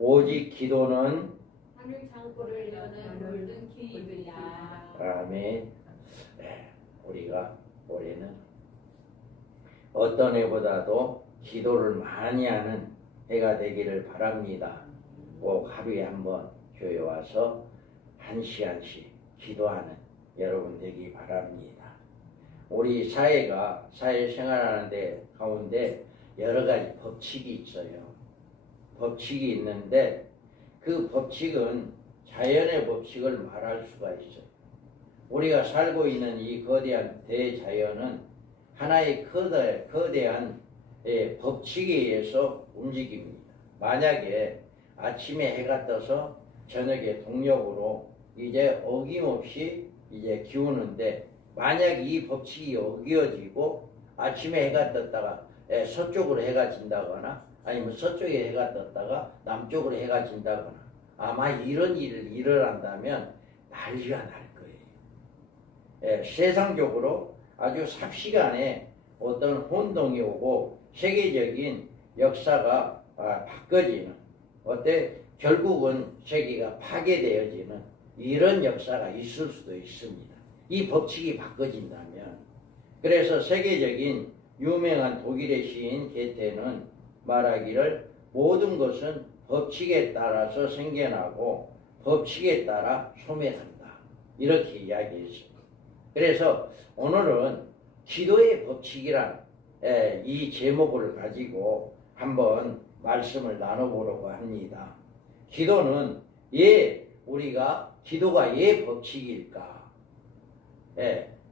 오직 기도는 하늘 창고를 여는 모든 기입이야. 아멘. 우리가 올해는 어떤 해보다도 기도를 많이 하는 해가 되기를 바랍니다. 꼭 하루에 한번 교회 와서 1시간씩 기도하는 여러분 되기 바랍니다. 우리 사회가 사회생활하는 데 가운데 여러 가지 법칙이 있어요. 법칙이 있는데 그 법칙은 자연의 법칙을 말할 수가 있어요. 우리가 살고 있는 이 거대한 대자연은 하나의 거대한 법칙에 의해서 움직입니다. 만약에 아침에 해가 떠서 저녁에 동력으로 이제 어김없이 이제 기우는데 만약 이 법칙이 어기어지고 아침에 해가 떴다가 서쪽으로 해가 진다거나 아니면 서쪽에 해가 떴다가 남쪽으로 해가 진다거나 아마 이런 일을 일어난다면 난리가 날 거예요. 세상적으로 아주 삽시간에 어떤 혼동이 오고 세계적인 역사가 바꿔지는 결국은 세계가 파괴되어지는 이런 역사가 있을 수도 있습니다. 이 법칙이 바꿔진다면. 그래서 세계적인 유명한 독일의 시인 게테는 말하기를 모든 것은 법칙에 따라서 생겨나고 법칙에 따라 소멸한다. 이렇게 이야기했습니다. 그래서 오늘은 기도의 법칙이란 이 제목을 가지고 한번 말씀을 나눠보려고 합니다. 기도는 기도가 왜 법칙일까?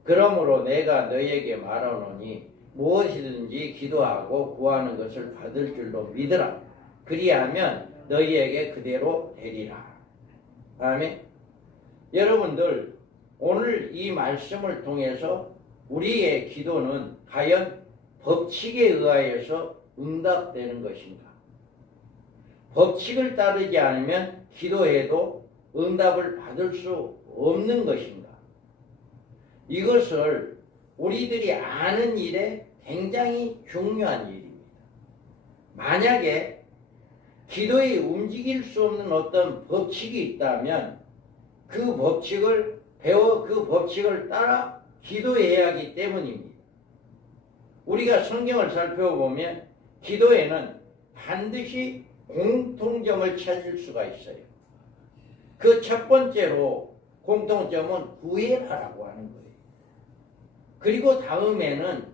그러므로 내가 너에게 말하노니 무엇이든지 기도하고 구하는 것을 받을 줄로 믿으라. 그리하면 너희에게 그대로 되리라. 아멘. 여러분들 오늘 이 말씀을 통해서 우리의 기도는 과연 법칙에 의하여서 응답되는 것인가? 법칙을 따르지 않으면 기도해도 응답을 받을 수 없는 것인가? 이것을 우리들이 아는 일에 굉장히 중요한 일입니다. 만약에 기도에 움직일 수 없는 어떤 법칙이 있다면 그 법칙을 그 법칙을 따라 기도해야 하기 때문입니다. 우리가 성경을 살펴보면 기도에는 반드시 공통점을 찾을 수가 있어요. 그 첫 번째로 공통점은 구해라라고 하는 거예요. 그리고 다음에는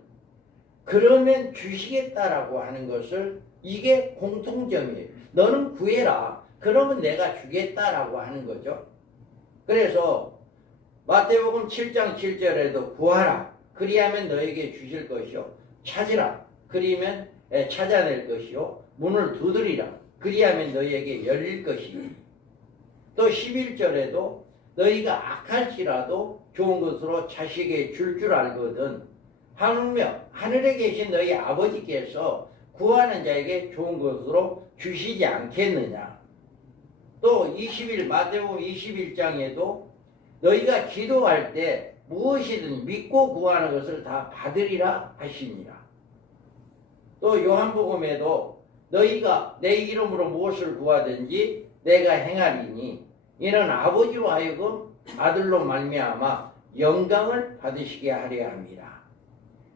그러면 주시겠다라고 하는 것을 이게 공통점이에요. 너는 구해라. 그러면 내가 주겠다라고 하는 거죠. 그래서 마태복음 7장 7절에도 구하라. 그리하면 너에게 주실 것이요. 찾으라. 그리면 찾아낼 것이요. 문을 두드리라. 그리하면 너희에게 열릴 것이니. 또 11절에도 너희가 악할지라도 좋은 것으로 자식에게 줄 알거든. 하물며 하늘에 계신 너희 아버지께서 구하는 자에게 좋은 것으로 주시지 않겠느냐. 또 마태복음 21장에도 너희가 기도할 때 무엇이든 믿고 구하는 것을 다 받으리라 하시니라. 또 요한복음에도 너희가 내 이름으로 무엇을 구하든지 내가 행하리니 이는 아버지로 하여금 아들로 말미암아 영광을 받으시게 하려 함이라.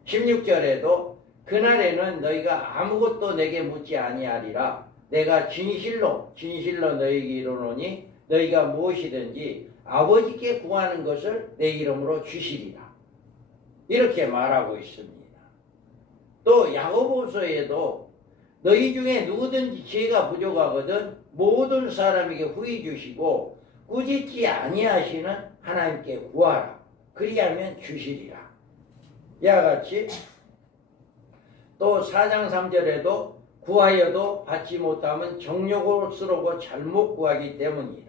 16절에도 그날에는 너희가 아무것도 내게 묻지 아니하리라. 내가 진실로 너희에게 이르노니 너희가 무엇이든지 아버지께 구하는 것을 내 이름으로 주시리라. 이렇게 말하고 있습니다. 또 야고보서에도 너희 중에 누구든지 지혜가 부족하거든 모든 사람에게 후히 주시고 꾸짖지 아니하시는 하나님께 구하라. 그리하면 주시리라. 이와 같이 또 4장 3절에도 구하여도 받지 못하면 정욕스러고 잘못 구하기 때문이라.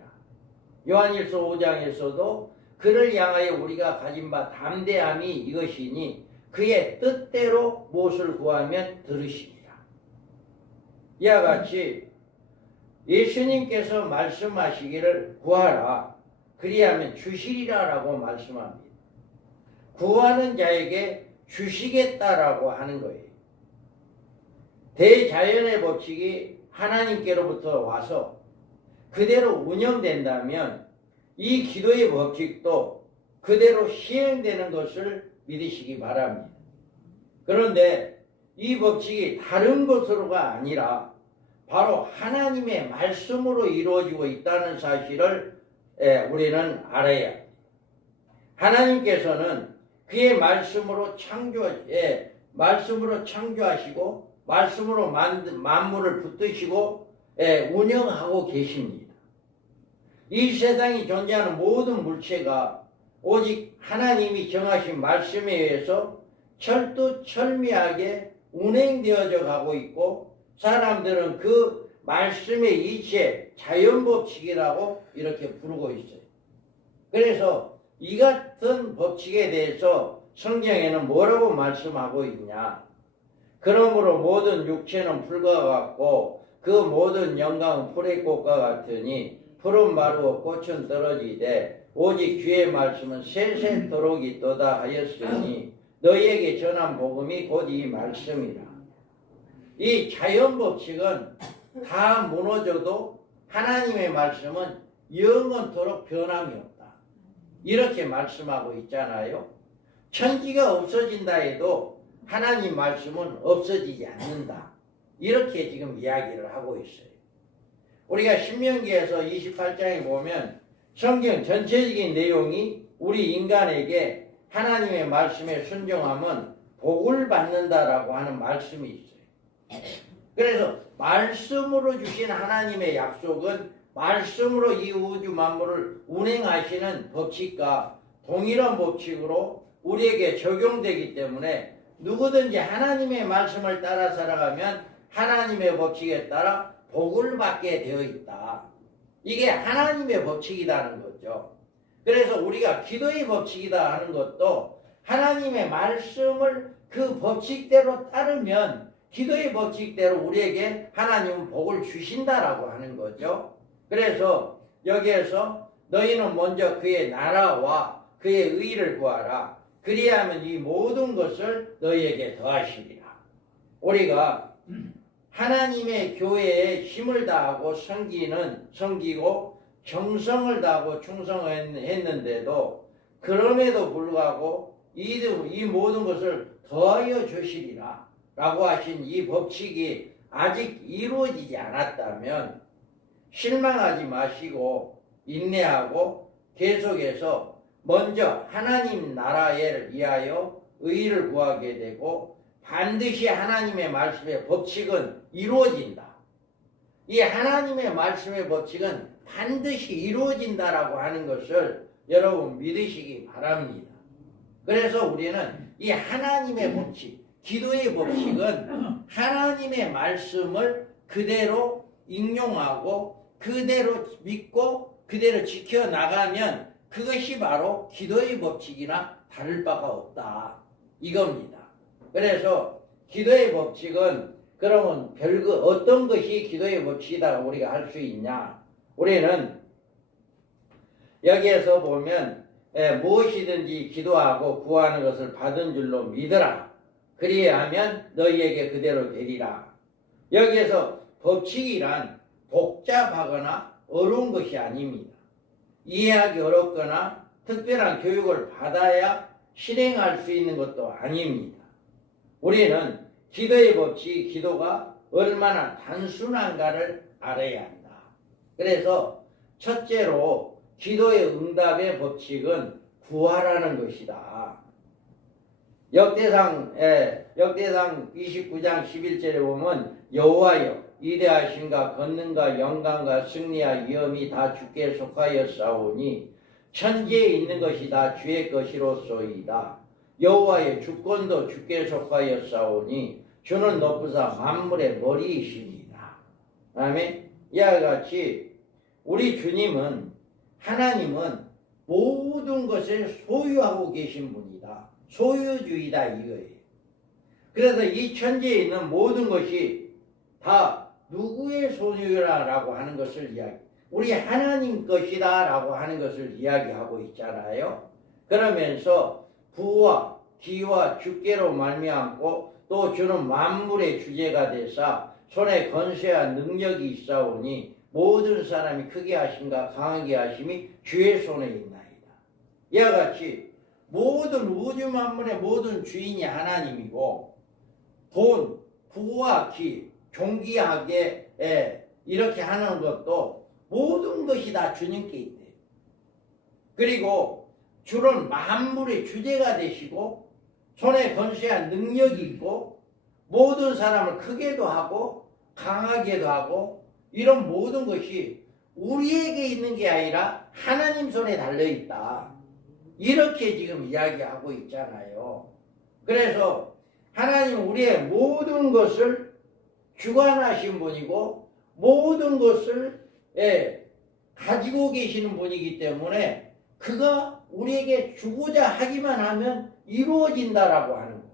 요한일서 5장에서도 그를 향하여 우리가 가진 바 담대함이 이것이니 그의 뜻대로 무엇을 구하면 들으시리라. 이와 같이 예수님께서 말씀하시기를 구하라. 그리하면 주시리라라고 말씀합니다. 구하는 자에게 주시겠다라고 하는 거예요. 대자연의 법칙이 하나님께로부터 와서 그대로 운영된다면 이 기도의 법칙도 그대로 시행되는 것을 믿으시기 바랍니다. 그런데 이 법칙이 다른 것으로가 아니라 바로 하나님의 말씀으로 이루어지고 있다는 사실을 우리는 알아야 합니다. 하나님께서는 그의 말씀으로 창조하시고 말씀으로 만물을 붙드시고 운영하고 계십니다. 이 세상에 존재하는 모든 물체가 오직 하나님이 정하신 말씀에 의해서 철두철미하게 운행되어져 가고 있고, 사람들은 그 말씀의 이체 자연법칙이라고 이렇게 부르고 있어요. 그래서 이 같은 법칙에 대해서 성경에는 뭐라고 말씀하고 있냐? 그러므로 모든 육체는 풀과 같고 그 모든 영광은 풀의 꽃과 같으니 풀은 마르고 꽃은 떨어지되 오직 주의 말씀은 세세토록 있도다 하였으니 너희에게 전한 복음이 곧 이 말씀이라. 이 자연법칙은 다 무너져도 하나님의 말씀은 영원토록 변함이 없다. 이렇게 말씀하고 있잖아요. 천지가 없어진다 해도 하나님 말씀은 없어지지 않는다. 이렇게 지금 이야기를 하고 있어요. 우리가 신명기에서 28장에 보면 성경 전체적인 내용이 우리 인간에게 하나님의 말씀에 순종하면 복을 받는다라고 하는 말씀이 있어요. 그래서 말씀으로 주신 하나님의 약속은 말씀으로 이 우주 만물을 운행하시는 법칙과 동일한 법칙으로 우리에게 적용되기 때문에 누구든지 하나님의 말씀을 따라 살아가면 하나님의 법칙에 따라 복을 받게 되어 있다. 이게 하나님의 법칙이라는 거죠. 그래서 우리가 기도의 법칙이다 하는 것도 하나님의 말씀을 그 법칙대로 따르면 기도의 법칙대로 우리에게 하나님은 복을 주신다라고 하는 거죠. 그래서 여기에서 너희는 먼저 그의 나라와 그의 의를 구하라. 그리하면 이 모든 것을 너희에게 더하시리라. 우리가 하나님의 교회에 힘을 다하고 섬기고 정성을 다하고 충성했는데도 그럼에도 불구하고 이 모든 것을 더하여 주시리라 라고 하신 이 법칙이 아직 이루어지지 않았다면 실망하지 마시고 인내하고 계속해서 먼저 하나님 나라를 위하여 의를 구하게 되고 반드시 하나님의 말씀의 법칙은 이루어진다. 이 하나님의 말씀의 법칙은 반드시 이루어진다라고 하는 것을 여러분 믿으시기 바랍니다. 그래서 우리는 이 하나님의 법칙, 기도의 법칙은 하나님의 말씀을 그대로 인용하고 그대로 믿고 그대로 지켜나가면 그것이 바로 기도의 법칙이나 다를 바가 없다. 이겁니다. 그래서 기도의 법칙은 그러면 어떤 것이 기도의 법칙이다 우리가 할 수 있냐? 우리는 여기에서 보면 무엇이든지 기도하고 구하는 것을 받은 줄로 믿으라. 그리하면 너희에게 그대로 되리라. 여기에서 법칙이란 복잡하거나 어려운 것이 아닙니다. 이해하기 어렵거나 특별한 교육을 받아야 실행할 수 있는 것도 아닙니다. 우리는 기도의 법칙, 기도가 얼마나 단순한가를 알아야 한다. 그래서 첫째로 기도의 응답의 법칙은 구하라는 것이다. 역대상 29장 11절에 보면 여호와여 위대하신가 권능과 영광과 승리와 위엄이 다 주께 속하였사오니 천지에 있는 것이 다 주의 것이로소이다. 여호와의 주권도 주께 속하였사오니 주는 높으사 만물의 머리이십니다. 아멘. 이와 같이 우리 주님은 하나님은 모든 것을 소유하고 계신 분이다. 소유주의다 이거예요. 그래서 이 천지에 있는 모든 것이 다 누구의 소유라고 하는 것을 우리 하나님 것이다 라고 하는 것을 이야기하고 있잖아요. 그러면서 부와 기와 주께로 말미암고 또 주는 만물의 주제가 되사 손에 건세와 능력이 있사오니 모든 사람이 크게 하심과 강하게 하심이 주의 손에 있나이다. 이와 같이 모든 우주 만물의 모든 주인이 하나님이고 돈, 부와 기, 존귀하게 이렇게 하는 것도 모든 것이 다 주님께 있대요. 그리고 주는 만물의 주제가 되시고 손에 건세한 능력이 있고 모든 사람을 크게도 하고 강하게도 하고 이런 모든 것이 우리에게 있는 게 아니라 하나님 손에 달려있다. 이렇게 지금 이야기하고 있잖아요. 그래서 하나님 우리의 모든 것을 주관하신 분이고 모든 것을 가지고 계시는 분이기 때문에 그가 우리에게 주고자 하기만 하면 이루어진다라고 하는 거예요.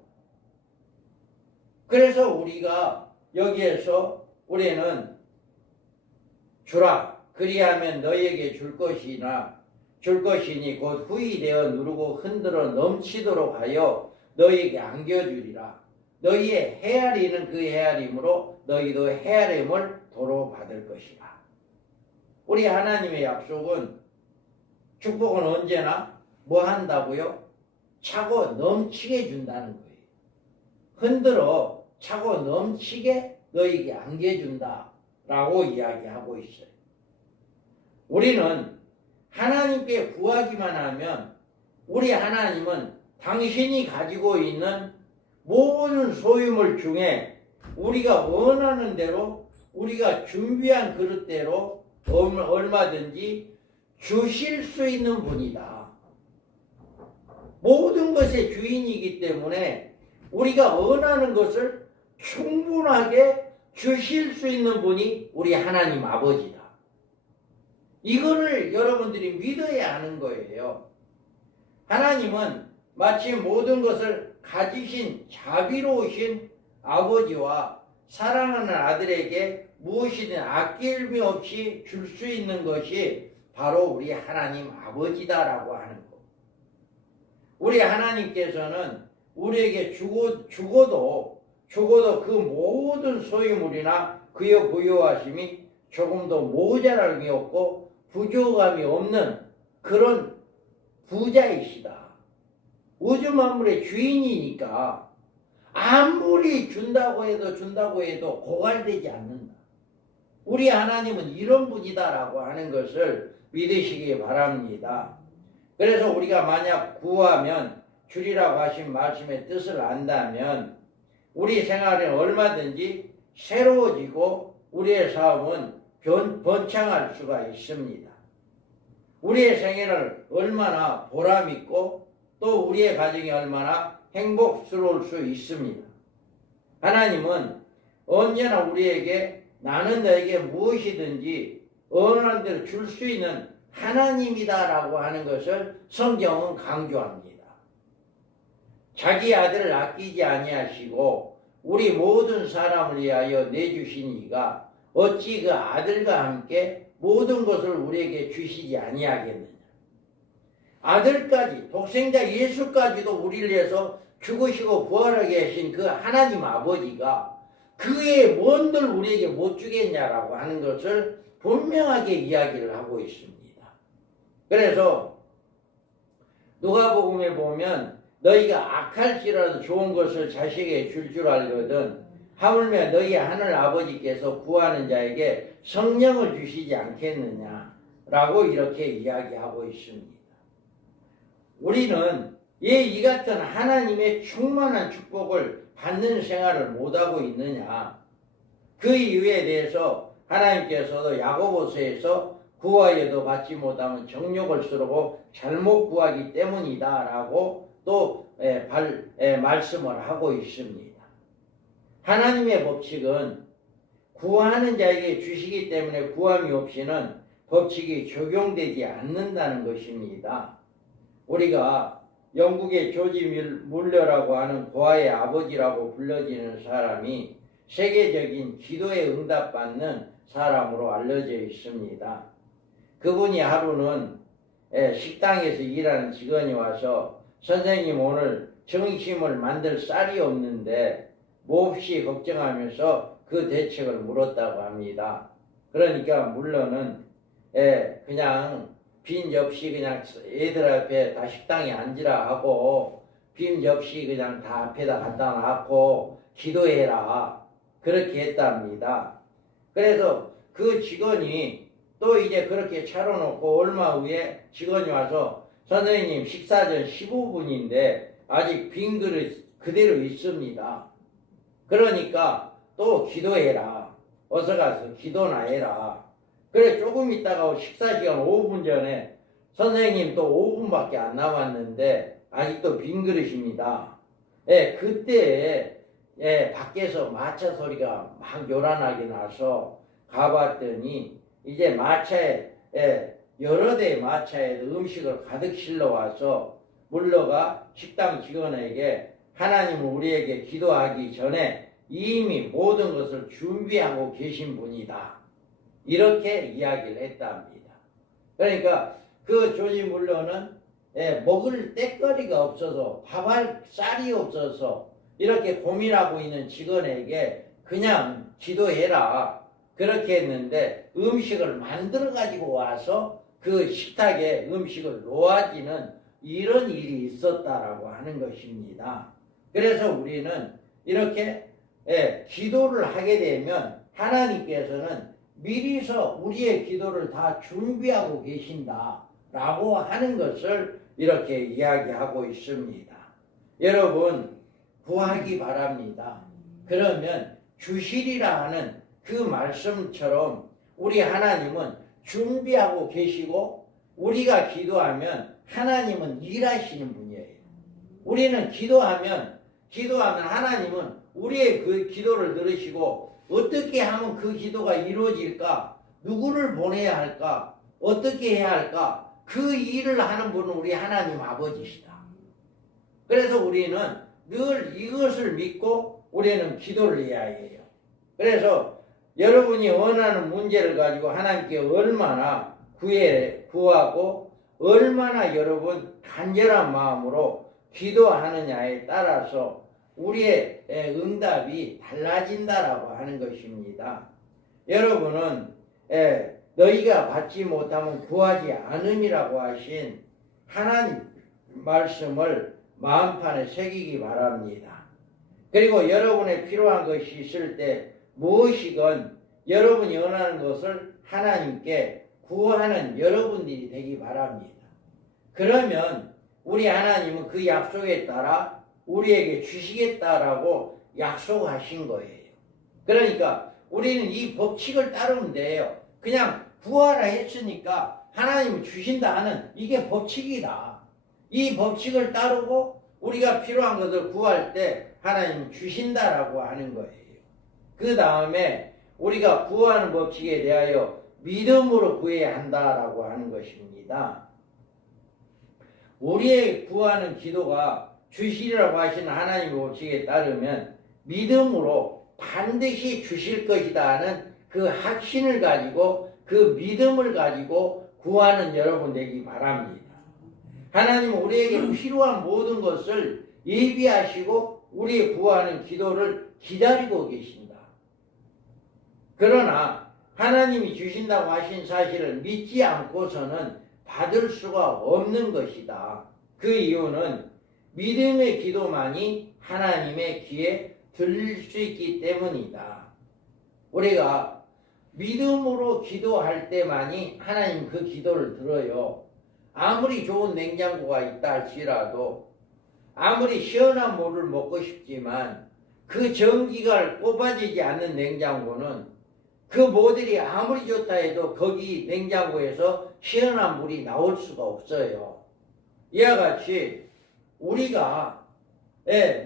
그래서 우리가 여기에서 우리는 주라 그리하면 너희에게 줄 것이니 곧 후이 되어 누르고 흔들어 넘치도록 하여 너희에게 안겨주리라. 너희의 헤아리는 그 헤아림으로 너희도 헤아림을 도로 받을 것이라. 우리 하나님의 약속은 축복은 언제나 뭐 한다고요? 차고 넘치게 준다는 거예요. 흔들어 차고 넘치게 너희에게 안겨준다 라고 이야기하고 있어요. 우리는 하나님께 구하기만 하면 우리 하나님은 당신이 가지고 있는 모든 소유물 중에 우리가 원하는 대로 우리가 준비한 그릇대로 얼마든지 주실 수 있는 분이다. 모든 것의 주인이기 때문에 우리가 원하는 것을 충분하게 주실 수 있는 분이 우리 하나님 아버지다. 이거를 여러분들이 믿어야 하는 거예요. 하나님은 마치 모든 것을 가지신 자비로우신 아버지와 사랑하는 아들에게 무엇이든 아낄미 없이 줄 수 있는 것이 바로 우리 하나님 아버지다라고 하는 것. 우리 하나님께서는 우리에게 죽어도 그 모든 소유물이나 그의 부유하심이 조금도 모자람이 없고 부족함이 없는 그런 부자이시다. 우주 만물의 주인이니까 아무리 준다고 해도 고갈되지 않는다. 우리 하나님은 이런 분이다라고 하는 것을 믿으시기 바랍니다. 그래서 우리가 만약 구하면 주리라고 하신 말씀의 뜻을 안다면 우리 생활은 얼마든지 새로워지고 우리의 삶은 번창할 수가 있습니다. 우리의 생애를 얼마나 보람있고 또 우리의 가정이 얼마나 행복스러울 수 있습니다. 하나님은 언제나 우리에게 나는 너에게 무엇이든지 원하는 대로 줄 수 있는 하나님이다라고 하는 것을 성경은 강조합니다. 자기 아들을 아끼지 아니하시고 우리 모든 사람을 위하여 내주신 이가 어찌 그 아들과 함께 모든 것을 우리에게 주시지 아니하겠느냐. 아들까지 독생자 예수까지도 우리를 위해서 죽으시고 부활하게 하신 그 하나님 아버지가 그의 뭔들 우리에게 못 주겠냐라고 하는 것을 분명하게 이야기를 하고 있습니다. 그래서 누가복음에 보면 너희가 악할지라도 좋은 것을 자식에게 줄 알거든 하물며 너희 하늘 아버지께서 구하는 자에게 성령을 주시지 않겠느냐라고 이렇게 이야기하고 있습니다. 우리는 이 같은 하나님의 충만한 축복을 받는 생활을 못하고 있느냐. 그 이유에 대해서 하나님께서도 야고보서에서 구하여도 받지 못하면 정욕을 쓰르고 잘못 구하기 때문이다 라고 또 말씀을 하고 있습니다. 하나님의 법칙은 구하는 자에게 주시기 때문에 구함이 없이는 법칙이 적용되지 않는다는 것입니다. 우리가 영국의 조지 물러라고 하는 고아의 아버지라고 불려지는 사람이 세계적인 기도에 응답받는 사람으로 알려져 있습니다. 그분이 하루는 식당에서 일하는 직원이 와서 선생님 오늘 점심을 만들 쌀이 없는데 몹시 걱정하면서 그 그 대책을 물었다고 합니다. 그러니까 물론은 그냥 빈 접시 그냥 애들 앞에 다 식당에 앉으라 하고 빈 접시 그냥 다 앞에다 갖다 놔고 기도해라 그렇게 했답니다. 그래서 그 직원이 또 이제 그렇게 차려놓고 얼마 후에 직원이 와서 선생님 식사 전 15분인데 아직 빈 그릇 그대로 있습니다. 그러니까 또 기도해라. 어서 가서 기도나 해라. 그래 조금 있다가 식사 시간 5분 전에 선생님 또 5분밖에 안 남았는데 아직도 빈 그릇입니다. 그때 밖에서 마차 소리가 막 요란하게 나서 가봤더니 이제 마차에 여러 대의 마차에 음식을 가득 실러 와서 물러가 식당 직원에게 하나님은 우리에게 기도하기 전에 이미 모든 것을 준비하고 계신 분이다. 이렇게 이야기를 했답니다. 그러니까 그 조지 물러는 먹을 때거리가 없어서 밥할 쌀이 없어서 이렇게 고민하고 있는 직원에게 그냥 기도해라. 그렇게 했는데 음식을 만들어 가지고 와서 그 식탁에 음식을 놓아지는 이런 일이 있었다라고 하는 것입니다. 그래서 우리는 이렇게 기도를 하게 되면 하나님께서는 미리서 우리의 기도를 다 준비하고 계신다라고 하는 것을 이렇게 이야기하고 있습니다. 여러분 구하기 바랍니다. 그러면 주시리라 하는 그 말씀처럼 우리 하나님은 준비하고 계시고 우리가 기도하면 하나님은 일하시는 분이에요. 우리는 기도하면 하나님은 우리의 그 기도를 들으시고 어떻게 하면 그 기도가 이루어질까? 누구를 보내야 할까? 어떻게 해야 할까? 그 일을 하는 분은 우리 하나님 아버지시다. 그래서 우리는 늘 이것을 믿고 우리는 기도를 해야 해요. 그래서 여러분이 원하는 문제를 가지고 하나님께 얼마나 구하고 얼마나 여러분 간절한 마음으로 기도하느냐에 따라서 우리의 응답이 달라진다라고 하는 것입니다. 여러분은 너희가 받지 못하면 구하지 않음이라고 하신 하나님 말씀을 마음판에 새기기 바랍니다. 그리고 여러분의 필요한 것이 있을 때 무엇이건 여러분이 원하는 것을 하나님께 구하는 여러분들이 되기 바랍니다. 그러면 우리 하나님은 그 약속에 따라 우리에게 주시겠다라고 약속하신 거예요. 그러니까 우리는 이 법칙을 따르면 돼요. 그냥 구하라 했으니까 하나님은 주신다 하는 이게 법칙이다. 이 법칙을 따르고 우리가 필요한 것을 구할 때 하나님은 주신다라고 하는 거예요. 그 다음에 우리가 구하는 법칙에 대하여 믿음으로 구해야 한다라고 하는 것입니다. 우리의 구하는 기도가 주시리라고 하시는 하나님의 법칙에 따르면 믿음으로 반드시 주실 것이다 하는 그 확신을 가지고 그 믿음을 가지고 구하는 여러분 되기 바랍니다. 하나님은 우리에게 필요한 모든 것을 예비하시고 우리의 구하는 기도를 기다리고 계신다. 그러나 하나님이 주신다고 하신 사실을 믿지 않고서는 받을 수가 없는 것이다. 그 이유는 믿음의 기도만이 하나님의 귀에 들릴 수 있기 때문이다. 우리가 믿음으로 기도할 때만이 하나님 그 기도를 들어요. 아무리 좋은 냉장고가 있다 할지라도 아무리 시원한 물을 먹고 싶지만 그 전기가 꼽아지지 않는 냉장고는 그 모델이 아무리 좋다 해도 거기 냉장고에서 시원한 물이 나올 수가 없어요. 이와 같이 우리가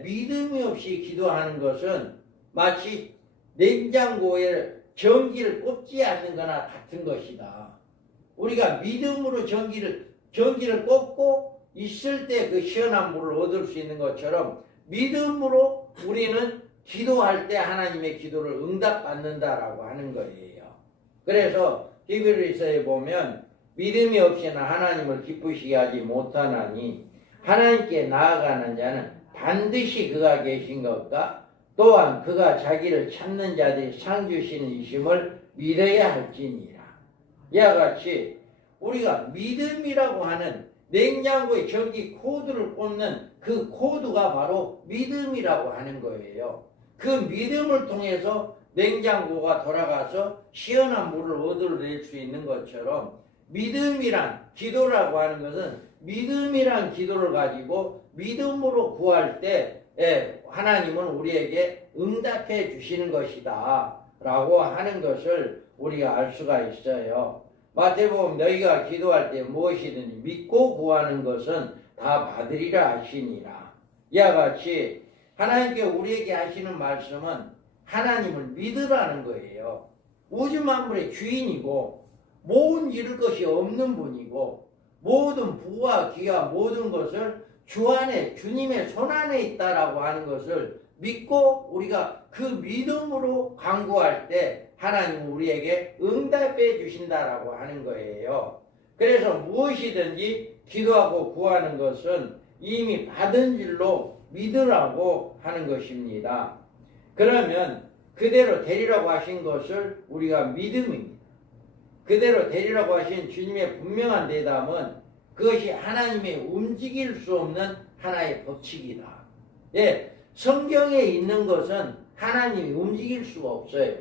믿음이 없이 기도하는 것은 마치 냉장고에 전기를 꼽지 않는 거나 같은 것이다. 우리가 믿음으로 전기를 꼽고 있을 때 그 시원한 물을 얻을 수 있는 것처럼 믿음으로 우리는 기도할 때 하나님의 기도를 응답받는다라고 하는 거예요. 그래서 히브리서에 보면 믿음이 없이는 하나님을 기쁘시게 하지 못하나니 하나님께 나아가는 자는 반드시 그가 계신 것과 또한 그가 자기를 찾는 자들이 상 주시는 이심을 믿어야 할지니라. 이와 같이 우리가 믿음이라고 하는 냉장고에 전기 코드를 꽂는 그 코드가 바로 믿음이라고 하는 거예요. 그 믿음을 통해서 냉장고가 돌아가서 시원한 물을 얻어낼 수 있는 것처럼 믿음이란 기도라고 하는 것은 믿음이란 기도를 가지고 믿음으로 구할 때 하나님은 우리에게 응답해 주시는 것이다 라고 하는 것을 우리가 알 수가 있어요. 마태복음 너희가 기도할 때 무엇이든지 믿고 구하는 것은 다 받으리라 하시니라. 이와 같이 하나님께 우리에게 하시는 말씀은 하나님을 믿으라는 거예요. 우주 만물의 주인이고 모든 이룰 것이 없는 분이고 모든 부와 기와 모든 것을 주 안에 주님의 손 안에 있다라고 하는 것을 믿고 우리가 그 믿음으로 간구할 때 하나님은 우리에게 응답해 주신다라고 하는 거예요. 그래서 무엇이든지 기도하고 구하는 것은 이미 받은 줄로 믿으라고 하는 것입니다. 그러면 그대로 되리라고 하신 것을 우리가 믿음입니다. 그대로 되리라고 하신 주님의 분명한 대답은 그것이 하나님의 움직일 수 없는 하나의 법칙이다. 성경에 있는 것은 하나님이 움직일 수가 없어요.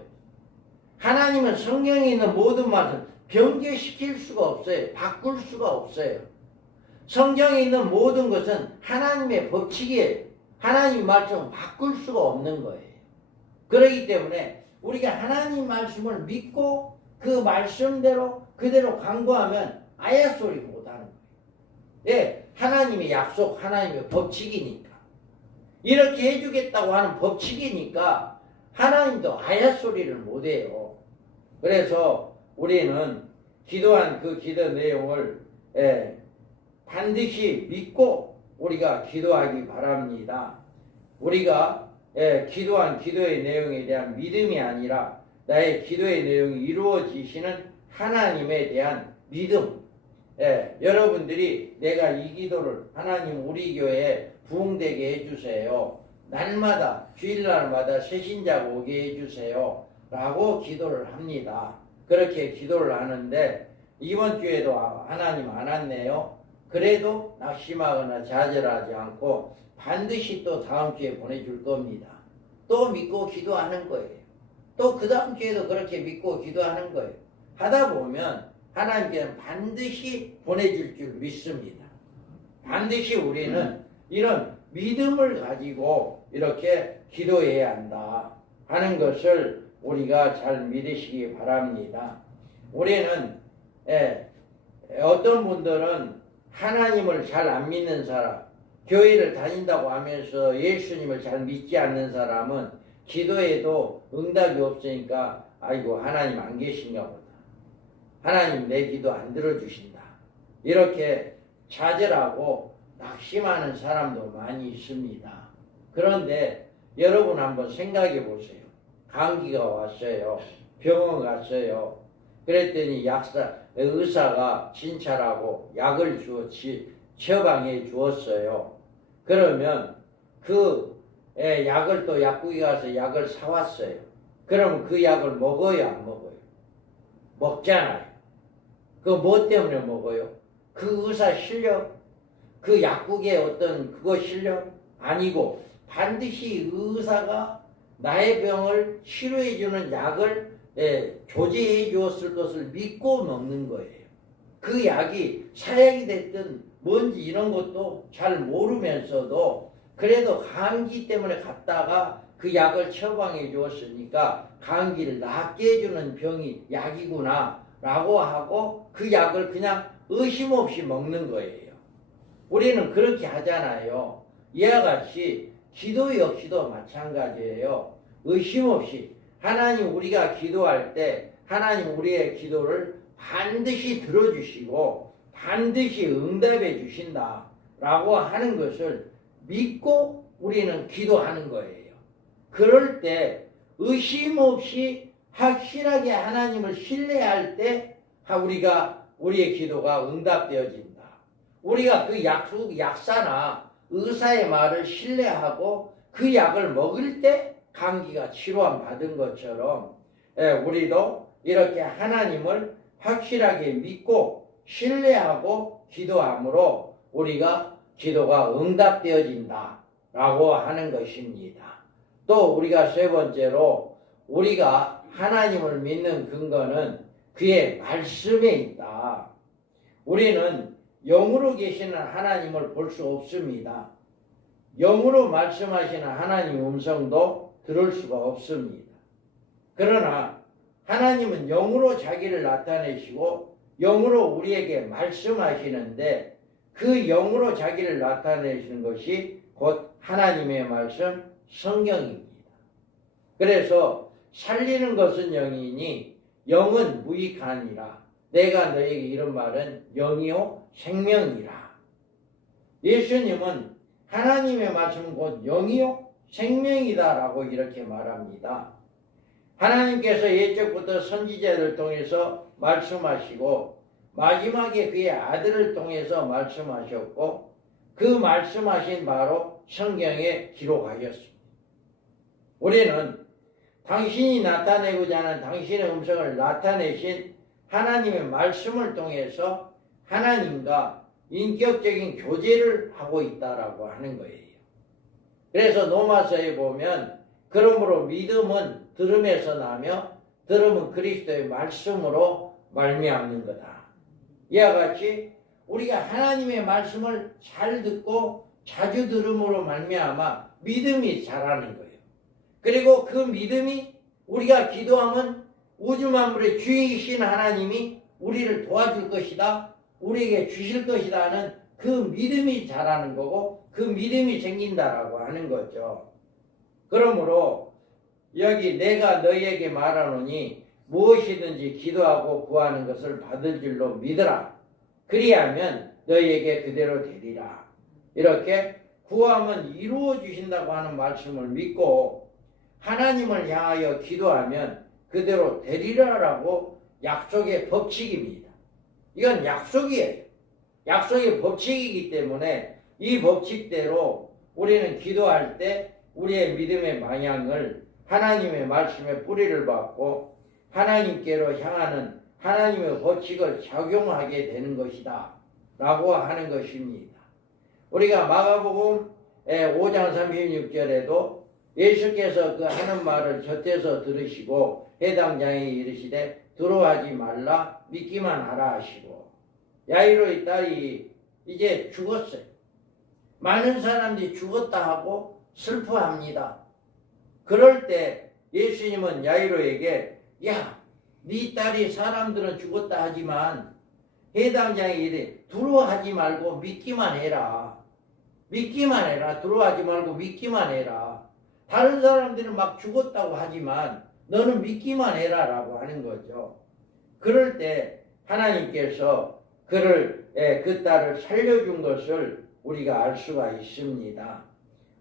하나님은 성경에 있는 모든 말씀 변개시킬 수가 없어요. 바꿀 수가 없어요. 성경에 있는 모든 것은 하나님의 법칙이에요. 하나님 말씀은 바꿀 수가 없는 거예요. 그렇기 때문에 우리가 하나님 말씀을 믿고 그 말씀대로 그대로 간구하면 아야 소리 못하는 거예요. 하나님의 약속, 하나님의 법칙이니까. 이렇게 해주겠다고 하는 법칙이니까 하나님도 아야 소리를 못해요. 그래서 우리는 기도한 그 기도 내용을 반드시 믿고 우리가 기도하기 바랍니다. 우리가 기도한 기도의 내용에 대한 믿음이 아니라 나의 기도의 내용이 이루어지시는 하나님에 대한 믿음. 여러분들이 내가 이 기도를 하나님 우리 교회에 부흥되게 해주세요. 날마다 주일날마다 새신자가 오게 해주세요. 라고 기도를 합니다. 그렇게 기도를 하는데 이번 주에도 하나님 안 왔네요. 그래도 낙심하거나 좌절하지 않고 반드시 또 다음 주에 보내줄 겁니다. 또 믿고 기도하는 거예요. 또 그 다음 주에도 그렇게 믿고 기도하는 거예요. 하다 보면 하나님께는 반드시 보내줄 줄 믿습니다. 반드시 우리는 이런 믿음을 가지고 이렇게 기도해야 한다 하는 것을 우리가 잘 믿으시기 바랍니다. 우리는 어떤 분들은 하나님을 잘 안 믿는 사람, 교회를 다닌다고 하면서 예수님을 잘 믿지 않는 사람은 기도해도 응답이 없으니까 아이고 하나님 안 계신가 보다. 하나님 내 기도 안 들어주신다. 이렇게 좌절하고 낙심하는 사람도 많이 있습니다. 그런데 여러분 한번 생각해 보세요. 감기가 왔어요. 병원 갔어요. 그랬더니 의사가 진찰하고 약을 처방해 주었어요. 그러면 그 약을 또 약국에 가서 약을 사왔어요. 그러면 그 약을 먹어요, 안 먹어요? 먹잖아요. 그 뭐 때문에 먹어요? 그 의사 실력? 그 약국의 어떤 그거 실력? 아니고 반드시 의사가 나의 병을 치료해주는 약을 조제해 주었을 것을 믿고 먹는 거예요. 그 약이 사약이 됐든 뭔지 이런 것도 잘 모르면서도 그래도 감기 때문에 갔다가 그 약을 처방해 주었으니까 감기를 낫게 해주는 병이 약이구나 라고 하고 그 약을 그냥 의심 없이 먹는 거예요. 우리는 그렇게 하잖아요. 이와 같이 기도 역시도 마찬가지예요. 의심 없이 하나님 우리가 기도할 때 하나님 우리의 기도를 반드시 들어주시고 반드시 응답해 주신다 라고 하는 것을 믿고 우리는 기도하는 거예요. 그럴 때 의심 없이 확실하게 하나님을 신뢰할 때 우리가 우리의 기도가 응답되어진다. 우리가 그 약사나 의사의 말을 신뢰하고 그 약을 먹을 때 감기가 치료함 받은 것처럼 우리도 이렇게 하나님을 확실하게 믿고 신뢰하고 기도함으로 우리가 기도가 응답되어진다 라고 하는 것입니다. 또 우리가 세 번째로 우리가 하나님을 믿는 근거는 그의 말씀에 있다. 우리는 영으로 계시는 하나님을 볼 수 없습니다. 영으로 말씀하시는 하나님 음성도 들을 수가 없습니다. 그러나 하나님은 영으로 자기를 나타내시고 영으로 우리에게 말씀하시는데 그 영으로 자기를 나타내시는 것이 곧 하나님의 말씀 성경입니다. 그래서 살리는 것은 영이니 영은 무익하니라. 내가 너에게 이런 말은 영이요 생명이라. 예수님은 하나님의 말씀은 곧 영이요 생명이다라고 이렇게 말합니다. 하나님께서 예적부터 선지자들을 통해서 말씀하시고 마지막에 그의 아들을 통해서 말씀하셨고 그 말씀하신 바로 성경에 기록하셨습니다. 우리는 당신이 나타내고자 하는 당신의 음성을 나타내신 하나님의 말씀을 통해서 하나님과 인격적인 교제를 하고 있다라고 하는 거예요. 그래서 로마서에 보면 그러므로 믿음은 들음에서 나며 들음은 그리스도의 말씀으로 말미암는 거다. 이와 같이 우리가 하나님의 말씀을 잘 듣고 자주 들음으로 말미암아 믿음이 자라는 거예요. 그리고 그 믿음이 우리가 기도하면 우주 만물의 주이신 하나님이 우리를 도와줄 것이다, 우리에게 주실 것이다 하는 그 믿음이 자라는 거고 그 믿음이 생긴다라고 하는 거죠. 그러므로 여기 내가 너희에게 말하노니 무엇이든지 기도하고 구하는 것을 받을 줄로 믿으라. 그리하면 너희에게 그대로 되리라. 이렇게 구하면 이루어 주신다고 하는 말씀을 믿고 하나님을 향하여 기도하면 그대로 되리라라고 약속의 법칙입니다. 이건 약속이에요. 약속의 법칙이기 때문에 이 법칙대로 우리는 기도할 때 우리의 믿음의 방향을 하나님의 말씀에 뿌리를 받고 하나님께로 향하는 하나님의 법칙을 적용하게 되는 것이다 라고 하는 것입니다. 우리가 마가복음 5장 36절에도 예수께서 그 하는 말을 곁에서 들으시고 해당장에 이르시되 두려워하지 말라 믿기만 하라 하시고 야이로의 딸이 이제 죽었어요. 많은 사람들이 죽었다 하고 슬퍼합니다. 그럴 때 예수님은 야이로에게 야, 네 딸이 사람들은 죽었다 하지만 해당장에 이르되 두려워하지 말고 믿기만 해라. 믿기만 해라. 두려워하지 말고 믿기만 해라. 다른 사람들은 막 죽었다고 하지만 너는 믿기만 해라 라고 하는 거죠. 그럴 때 하나님께서 그 딸을 살려준 것을 우리가 알 수가 있습니다.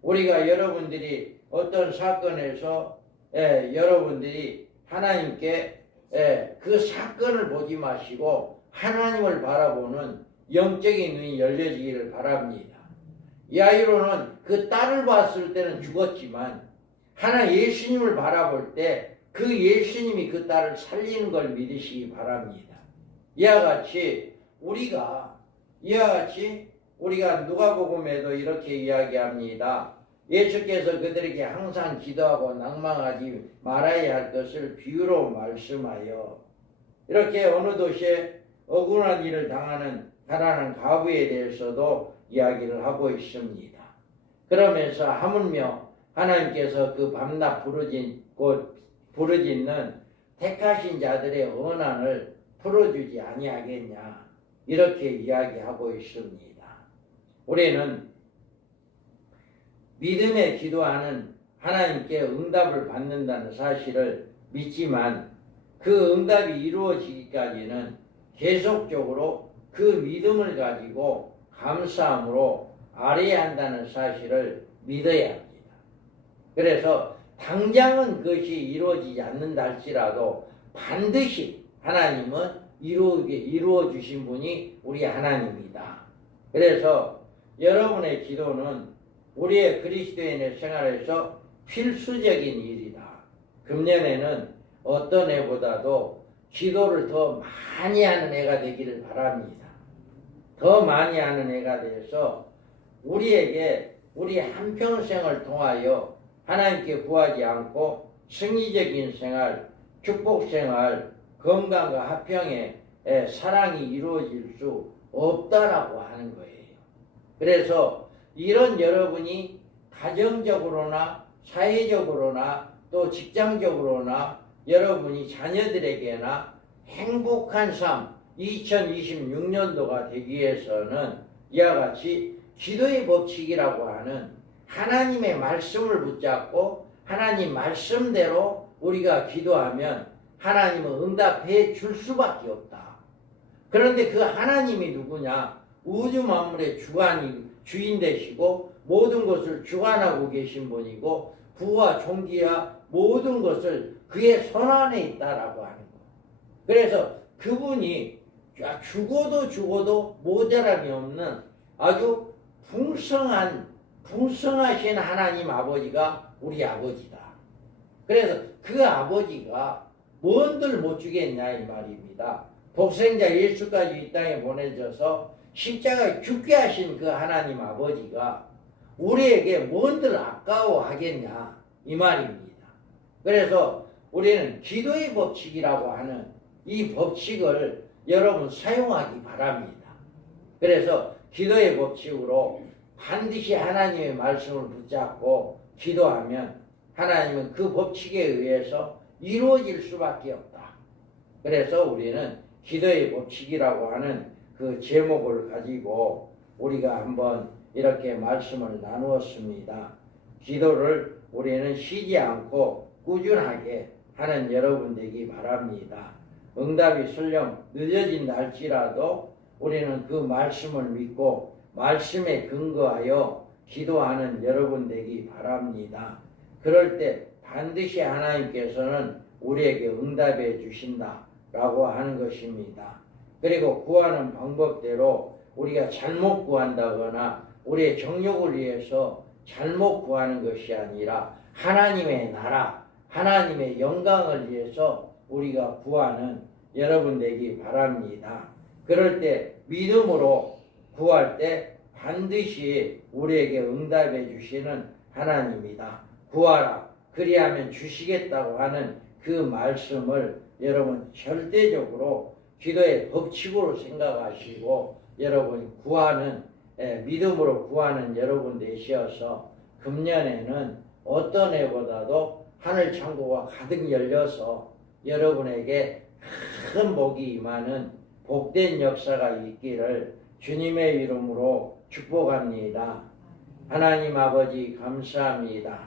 우리가 여러분들이 어떤 사건에서 여러분들이 하나님께 그 사건을 보지 마시고 하나님을 바라보는 영적인 눈이 열려지기를 바랍니다. 야이로는 그 딸을 봤을 때는 죽었지만 하나 예수님을 바라볼 때 그 예수님이 그 딸을 살리는 걸 믿으시기 바랍니다. 이와 같이 우리가 누가복음에도 이렇게 이야기합니다. 예수께서 그들에게 항상 기도하고 낭망하지 말아야 할 것을 비유로 말씀하여 이렇게 어느 도시에 억울한 일을 당하는 가난한 과부에 대해서도 이야기를 하고 있습니다. 그러면서 하물며 하나님께서 그 밤낮 부르짖는 택하신 자들의 언한을 풀어주지 아니하겠냐 이렇게 이야기하고 있습니다. 우리는 믿음에 기도하는 하나님께 응답을 받는다는 사실을 믿지만 그 응답이 이루어지기까지는 계속적으로 그 믿음을 가지고 감사함으로 아뢰야 한다는 사실을 믿어야 합니다. 그래서 당장은 그것이 이루어지지 않는다 할지라도 반드시 하나님은 이루어 주신 분이 우리 하나님이다. 그래서 여러분의 기도는 우리의 그리스도인의 생활에서 필수적인 일이다. 금년에는 어떤 애보다도 기도를 더 많이 하는 애가 되기를 바랍니다. 더 많이 하는 애가 돼서 우리에게 우리 한평생을 통하여 하나님께 구하지 않고 승리적인 생활, 축복생활, 건강과 화평의 사랑이 이루어질 수 없다라고 하는 거예요. 그래서 이런 여러분이 가정적으로나 사회적으로나 또 직장적으로나 여러분이 자녀들에게나 행복한 삶 2026년도가 되기 위해서는 이와 같이 기도의 법칙이라고 하는 하나님의 말씀을 붙잡고 하나님 말씀대로 우리가 기도하면 하나님은 응답해 줄 수밖에 없다. 그런데 그 하나님이 누구냐? 우주 만물의 주인 되시고 모든 것을 주관하고 계신 분이고 부와 종기와 모든 것을 그의 손 안에 있다라고 하는 거. 그래서 그분이 죽어도 모자람이 없는 아주 풍성하신 하나님 아버지가 우리 아버지다. 그래서 그 아버지가 뭔들 못 주겠냐 이 말입니다. 독생자 예수까지 이 땅에 보내줘서 십자가에 죽게 하신 그 하나님 아버지가 우리에게 뭔들 아까워하겠냐 이 말입니다. 그래서 우리는 기도의 법칙이라고 하는 이 법칙을 여러분 사용하기 바랍니다. 그래서 기도의 법칙으로 반드시 하나님의 말씀을 붙잡고 기도하면 하나님은 그 법칙에 의해서 이루어질 수밖에 없다. 그래서 우리는 기도의 법칙이라고 하는 그 제목을 가지고 우리가 한번 이렇게 말씀을 나누었습니다. 기도를 우리는 쉬지 않고 꾸준하게 하는 여러분 되기 바랍니다. 응답이 설령 늦어진다 할지라도 우리는 그 말씀을 믿고 말씀에 근거하여 기도하는 여러분 되기 바랍니다. 그럴 때 반드시 하나님께서는 우리에게 응답해 주신다라고 하는 것입니다. 그리고 구하는 방법대로 우리가 잘못 구한다거나 우리의 정욕을 위해서 잘못 구하는 것이 아니라 하나님의 나라, 하나님의 영광을 위해서 우리가 구하는 여러분 되기 바랍니다. 그럴 때 믿음으로 구할 때 반드시 우리에게 응답해 주시는 하나님이다. 구하라. 그리하면 주시겠다고 하는 그 말씀을 여러분 절대적으로 기도의 법칙으로 생각하시고 여러분 구하는 믿음으로 구하는 여러분 되시어서 금년에는 어떤 해보다도 하늘 창고가 가득 열려서 여러분에게 큰 복이 임하는 복된 역사가 있기를 주님의 이름으로 축복합니다. 하나님 아버지 감사합니다.